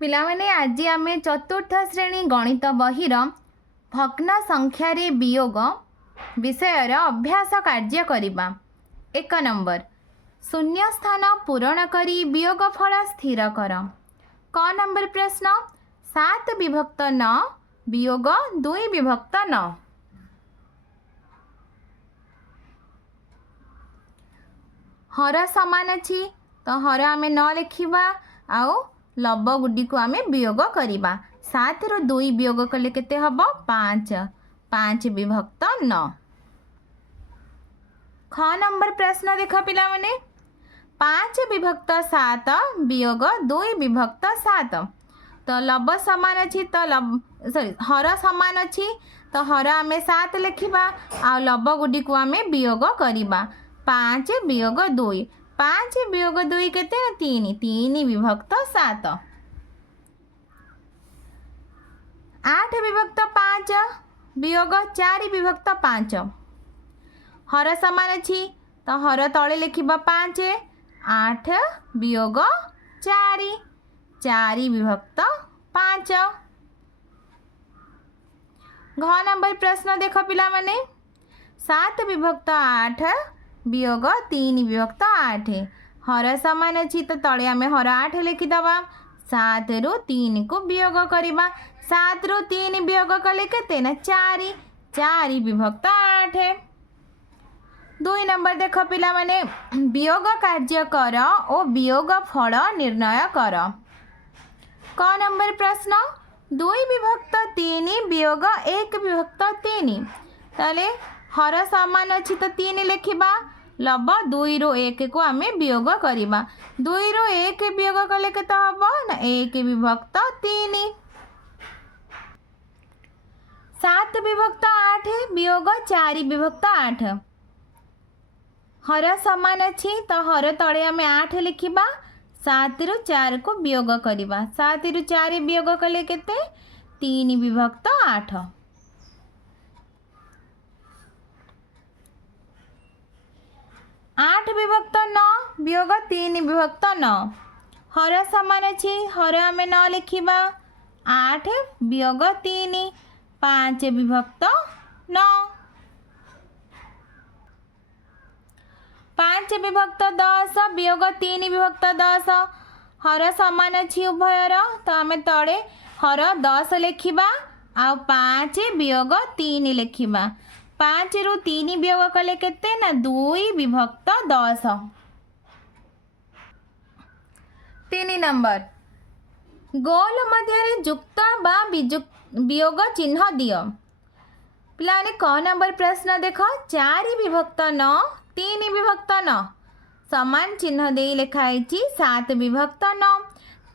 पिलामाने आज आम चतुर्थ श्रेणी गणित बहीर भग्न संख्यार वियोग विषय अभ्यास कार्य करवा। 1 नंबर शून्य स्थान पूरण करी वियोगफल स्थिर कर। क नंबर प्रश्न 7 विभक्त 9 वियोग 2 विभक्त 9। हर सामान अच्छी तो हर आम 9 लिखा आउ लब गुडी को आम वियोग करवा। 7 रु 2 वियोग कले केते हब 5 5 विभक्त 9। ख नंबर प्रश्न देख पिला माने 5 विभक्त 7 वियोग 2 विभक्त 7। तो लब सामान अच्छी तो हर सामान अच्छी तो हर आम 7 लिखा आ लब गुडी को आम वियोग करवा। 5 वियोग 2 5 वियोग 2 केते 3 3 विभक्त 7। 8 विभक्त 5 वियोग 4 विभक्त 5। हर सामान अच्छी तो हर तले लिखा 5 8 वियोग 4 4 विभक्त 5। घ नंबर प्रश्न देख पिला माने 7 विभक्त 8 वियोग 3 विभक्त 8। हर सामान अच्छी तो तले आम हर 8 लिखिदबा। 7 रु 3 को वियोग करवा। 7 रु 3 वियोग कले केते ना 4 4 विभक्त 8। 2 नंबर देख पिला माने वियोग कार्य कर और वियोग फल निर्णय कर। क नंबर प्रश्न 2 विभक्त 3 वियोग 1 विभक्त 3। ताले हर सामान अच्छी तो 3 लिखा लब 2 रु 1 को आम वियोग करवा। 2 रु 1 वियोग कले केते हब ना 1 विभक्त 3। 7 विभक्त 8 वियोग 4 विभक्त 8। हर सामान अच्छी तो हर तले आम 8 लिखा। 7 रु 4 को वियोग करवा। 7 रु 4 वियोग कले केते 3 विभक्त 8। 8 विभक्त 9 वियोग 3 विभक्त 9। हर सामान अच्छी हर आम 9 लिखा। 8 वियोग 3 5 विभक्त 9। 5 विभक्त 10 वियोग 3 विभक्त 10। हर सामान अच्छी उभयर तो आम तले हर 10 लिखा आ 5 वियोग 3 लिखा। 5 रु 3 वियोग कले केते ना 2 विभक्त 10। 3 नंबर गोल मध्य युक्त बा वियोग चिन्ह दियो। पिलाने क नंबर प्रश्न देख 4 विभक्त 9 3 विभक्त 9 समान चिन्ह दे लिखाई 7 विभक्त 9।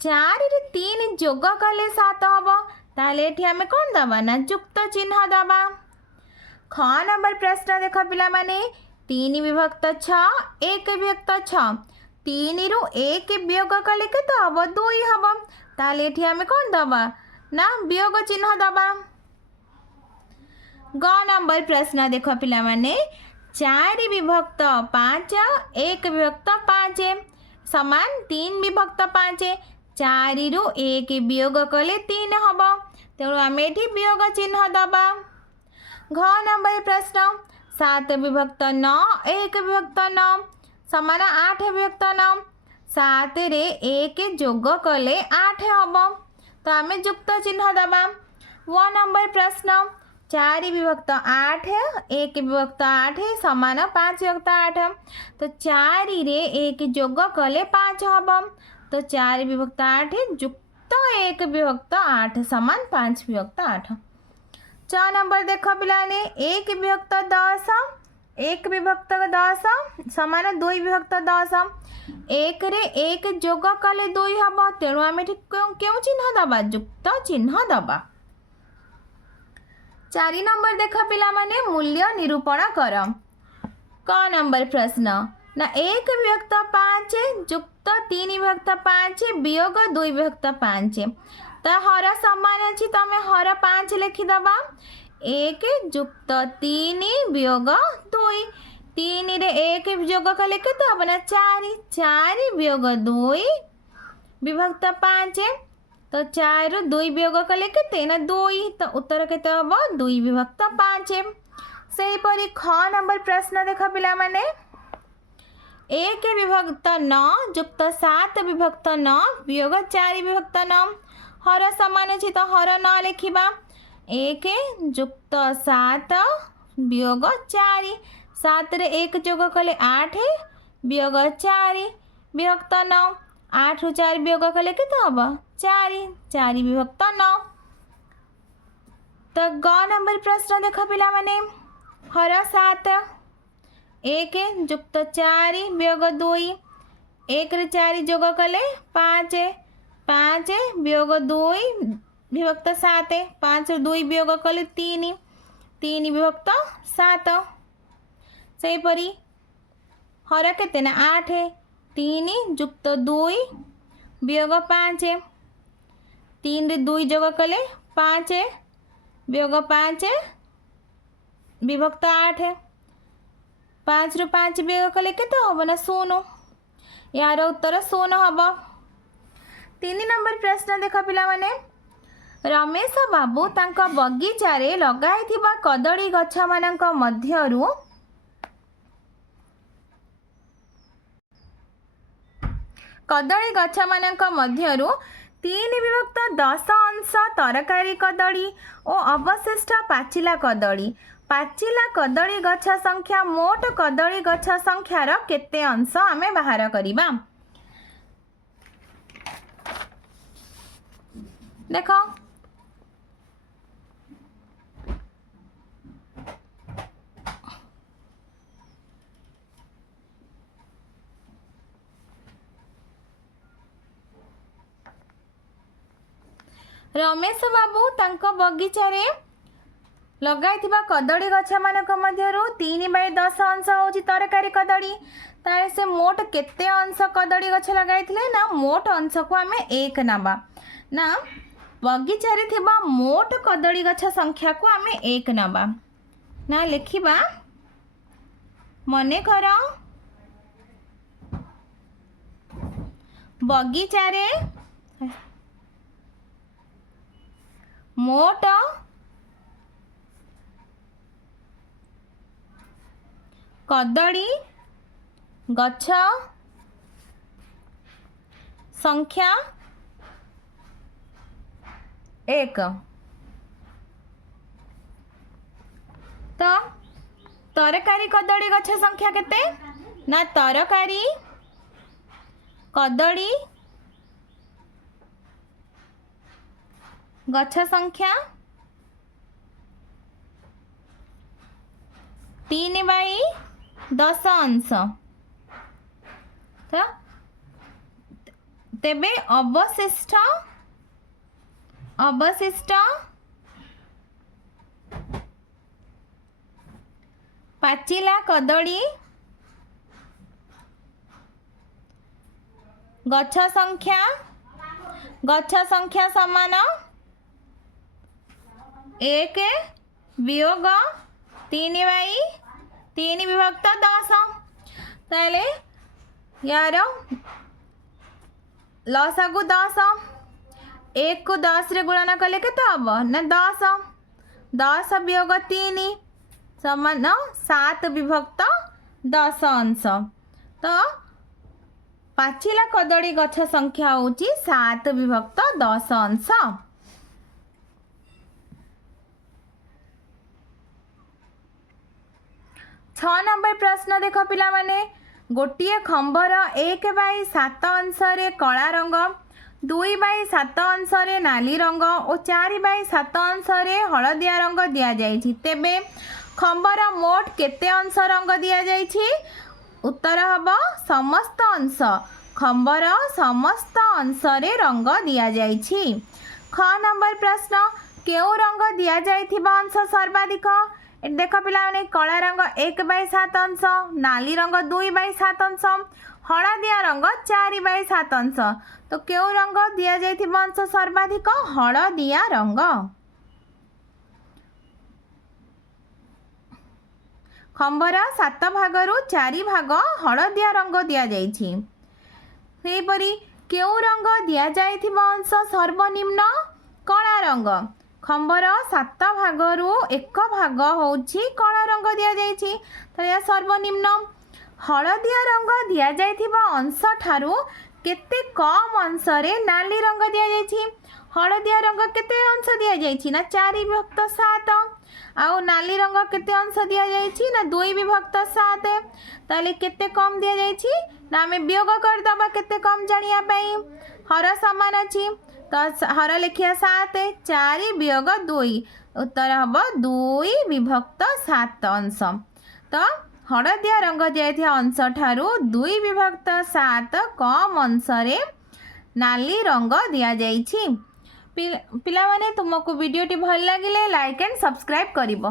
4 रे 3 जोग कले 7 हम ताले एठी आमे कोन दबा ना युक्त चिन्ह दबा। ख नंबर प्रश्न देख पिला माने 3 विभक्त 6 1 विभक्त 6। 3 रु 1 वियोग कले केते हब 2 हब ताले एठी आमे कोन दबा ना वियोग चिन्ह दबा। ग नंबर प्रश्न देख पिला माने 4 विभक्त 5 1 विभक्त 5 समान 3 विभक्त 5। 4 रु 1 वियोग कले 3 हब तेणु आम एठी वियोग चिन्ह दबा। घ नंबर प्रश्न 7 विभक्त 9 1 विभक्त 9 समान 8 विभक्त 9। 7 रे 1 जोग कले 8 हब तो आम युक्त चिन्ह दबा। व नंबर प्रश्न 4 विभक्त 8 1 विभक्त 8 समान 5 विभक्त 8 तो 4 रे 1 जोग कले 5 हब तो 4 विभक्त 8 युक्त 1 विभक्त 8 समान 5 विभक्त 8। 6 नंबर देख पिलाने 1 विभक्त 10 1 विभक्त 10 समान 2 विभक्त 10। 1 रे 1 जोग कले 2 हब तेणु आम क्यों चिन्ह दबा युक्त चिन्ह दबा। 4 नंबर देख पिला माने मूल्य निरूपण कर। क नंबर प्रश्न ना 1 विभक्त 5 युक्त 3 विभक्त 5 वियोग 2 विभक्त 5 तो हर सामान अच्छी तो आम हर 5 लिखिदबा। 1 युक्त 3 वियोग 2 3 रे 1 वियोग कले केते हब ना 4 4 वियोग 2 विभक्त 5 तो 4 2 वियोग कले केते ना 2, तो उत्तर केते हबो 2 विभक्त 5। सेहीपरि ख नंबर प्रश्न देख पिला माने 1 विभक्त 9 युक्त 7 विभक्त 9 वियोग 4 विभक्त 9 हर समान अछि तो हर 9 लिखिबा 1 युक्त 7 वियोग 4 7 रे 1 जोग कले 8 वियोग 4 विभक्त 9 8 रु 4 वियोग कले केते हबो 4 4 विभक्त 9। तो ग नंबर प्रश्न देख पिला माने हर 7 1 युक्त 4 वियोग 2 1 रे 4 जोग कले 5 5 वियोग 2 विभक्त 7 5 रे 2 वियोग कले 3 3 विभक्त 7। सेहीपरि हर केते ना 8 3 युक्त 2 वियोग 5 3 रे 2 जोग कले 5 वियोग 5 विभक्त 8 5 रु 5 वियोग कले केते हबो ना 0 यार उत्तर 0 हबो। 3 नंबर प्रश्न देख पिला माने रमेश बाबू तांका बगीचा रे लगाइथिबा कदली गछ मानक मध्यरु कदली गछ मानक मध्यरु 3 विभक्त 10 अंश तरकारी कदली और अवशिष्ट पाचिला कदली गछ संख्या मोट कदली गछ संख्यार केते अंश आमे बाहर करिबा। देखो रमेश बाबू तांको बगीचा रे लगाइथिबा कदली गछ मानक मध्यरु 3/10 अंश होची तरकारी कदली तारे से मोट केते अंश कदली गछ लगाइथिले ना मोट अंश को आमे 1 नबा ना बगीचा रे थिबा मोट कदली गछ संख्या को आमे 1 नबा ना लिखिबा मने कर बगीचा रे मोट कदली गछ संख्या 1 तो तरकारी कदली गछ संख्या केते ना तरकारी कदली गछ संख्या 3/10 अंश तो तेबे अवशिष्ट पाचिला कदली गछ संख्या समान 1 वियोग 3/3 विभक्त 10 ताले यार लसागु 10 1 को 10 रे गुणन कले केते हबो ना 10 वियोग 3 समान 7 विभक्त 10 अंश तो पाचिला कदली गछ संख्या होची 7 विभक्त 10 अंश। 6 नंबर प्रश्न देख पिला माने गोटिए खंबर 1/7 अंश रे कला रंग 2/7 अंश रे नाली रंग और 4/7 अंश रे हलदिया रंग दिया जाइछि तेबे खंबर मोट केते अंश रंग दिया जाइछि उत्तर हबो समस्त अंश खंबर समस्त अंश रे रंग दिया जाइछि। ख नंबर प्रश्न केउ रंग दिया जाइथिबा अंश सर्वाधिक देख पिला माने कला रंग 1/7 अंश नाली रंग 2/7 अंश हलदिया रंग 4/7 अंश तो केउ रंग दिया जाइथिबा अंश सर्वाधिक हलदिया रंग। खंबर 7 भागरु 4 भाग हलदिया रंग दिया जाइछि। सेहीपरि केउ रंग दिया जाइथिबा अंश सर्वनिम्न कला रंग खंबर 7 भागरू 1 भाग होउछि कला रंग दिया जाइछि तो या सर्वनिम्न हलदिया रंग दिया जाइथिबा अंश ठारू केते कम अंश रे नाली रंग दिया जाइछि हलदिया रंग केते अंश दिया जाइछि ना 4 विभक्त 7 आउ नाली रंग केते अंश दिया जाइछि ना 2 विभक्त 7 ताले केते कम दिया जाइछि ना हमें वियोग कर दबा केते कम जानिया पई हर समान अछि तो हर लिखिया 7 4 वियोग 2 उत्तर हबो 2 विभक्त 7 अंश तो हलदिया रंग दिया अंश ठारू 2 विभक्त 7 कम अंश रे नाली रंग दिया जाइछि। पिला माने तुमको वीडियोटी भल लागिले लाइक एंड सब्सक्राइब करिवो।